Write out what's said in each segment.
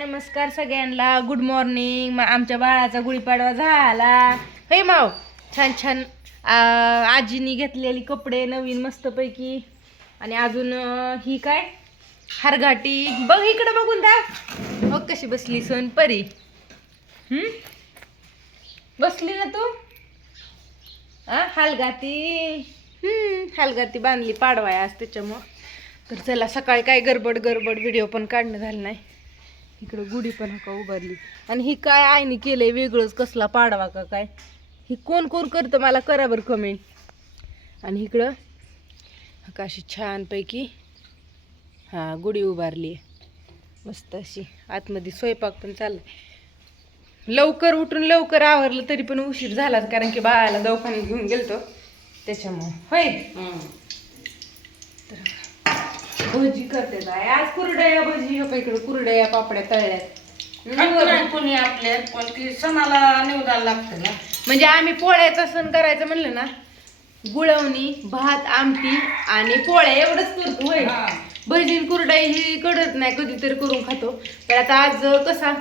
नमस्कार सगळ्यांना. Good morning आमच्या बाळाचा गुढीपाडवा झाला. हे माव छान छान आजीनी घेतलेली कपडे नवीन मस्तपैकी. आणि अजून ही काय? हरघाटी. बघ इकडं बघून दा बघ कशी बसली सण परी. हम्म? बसली ना तू? आ हालगाती. हम्म बांधली पाडवाय आज त्याच्यामुळं. तर चला सकाळी काय गडबड गडबड व्हिडिओ पण काढणं झालं नाही. इकडं गुढी पण हका उभारली. आणि ही काय आईने केलंय वेगळंच कसला पाडवा का काय? ही कोण कोण करतं मला करा बरं कमेंट आणि इकडं हका अशी छानपैकी हां गुढी उभारली मस्त अशी आतमध्ये स्वयंपाक पण चालला लवकर उठून लवकर आवरलं तरी पण उशीर झालाच कारण की बाळाला दवाखान्यात घेऊन गेलतो. त्याच्यामुळं. होय? भजी करते काय आज कुरडया भजी हो इकडे कुरडया पापड्या तळल्यात. कोणी आपल्या पण ती सणाला निवडायला लागतं ना. म्हणजे आम्ही पोळ्याचा सण करायचं म्हणलं ना गुळवणी भात आमटी आणि पोळ्या एवढंच करतो होय. भजी आणि कुरडाई ही कडत नाही कधीतरी करून खातो. पण आता आज कसा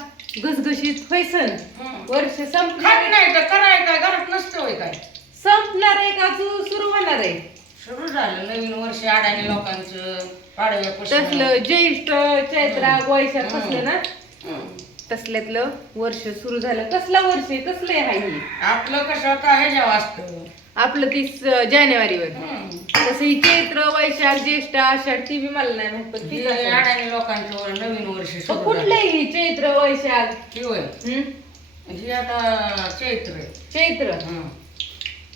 घसघशीत होय सण. वर्ष संपणार नाही तर कराय काय घरात नसतं होय काय? संपणार आहे का? सुरू होणार आहे. सुरू झालं नवीन वर्ष अडाणी लोकांचं तसलं ज्येष्ठ चैत्रा वैशाख कसलं ना. तसल्यातलं वर्ष सुरू झालं कसलं वर्ष आहे कसलं आहे हे? आपलं कसं ह्याच्यावर असतं आपलं तीस जानेवारीवर. तसं ही चैत्र वैशाख ज्येष्ठ आषाढ ती बी मला नाही माहीत पण हे तीच असेल. अडाणी लोकांचं वर नवीन वर्ष पण सुरू कुठलं झालं ही चैत्र वैशाख ही होय हं? ही आता चैत्र आहे. चैत्र हं.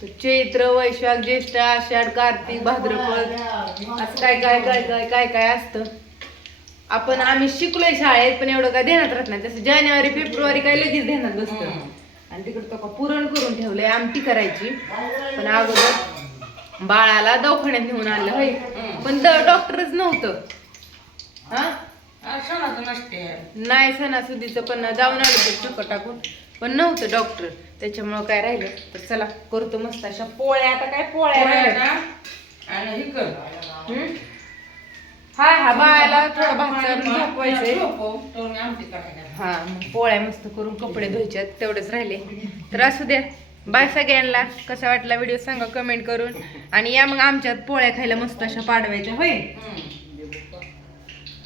तर चैत्र वैशाख ज्येष्ठ आषाढ कार्तिक भाद्रपद असं काय काय काय काय काय काय असतं. आपण आम्ही शिकलोय शाळेत पण एवढं काय ध्यानात राहत नाही. तसं जानेवारी फेब्रुवारी काय लगेच ध्यानात बसतं. आणि तिकडं तो का पुरण करून ठेवलंय आमटी करायची. पण अगोदर बाळाला दवाखान्यात नेऊन आणलं होय. पण डॉक्टरच नव्हतं. हा? सणाचं नसते नाही सणासुदीचं पण जाऊन आलो ते चुक टाकून. पण नव्हतं डॉक्टर त्याच्यामुळं काय राहिलं? तर चला करतो मस्त अशा पोळ्या. आता काय पोळ्या राहिल्या. आणि ही कर. हं? हा हा बाळाला थोडं झोपवायचंय. करायला हा मग पोळ्या मस्त करून कपडे धुवायच्यात तेवढेच राहिले. तर असू द्या. बाय सगळ्यांना. कसा वाटला व्हिडिओ सांगा कमेंट करून. आणि या मग आमच्यात पोळ्या खायला मस्त अशा पाडवायच्या होय? हं.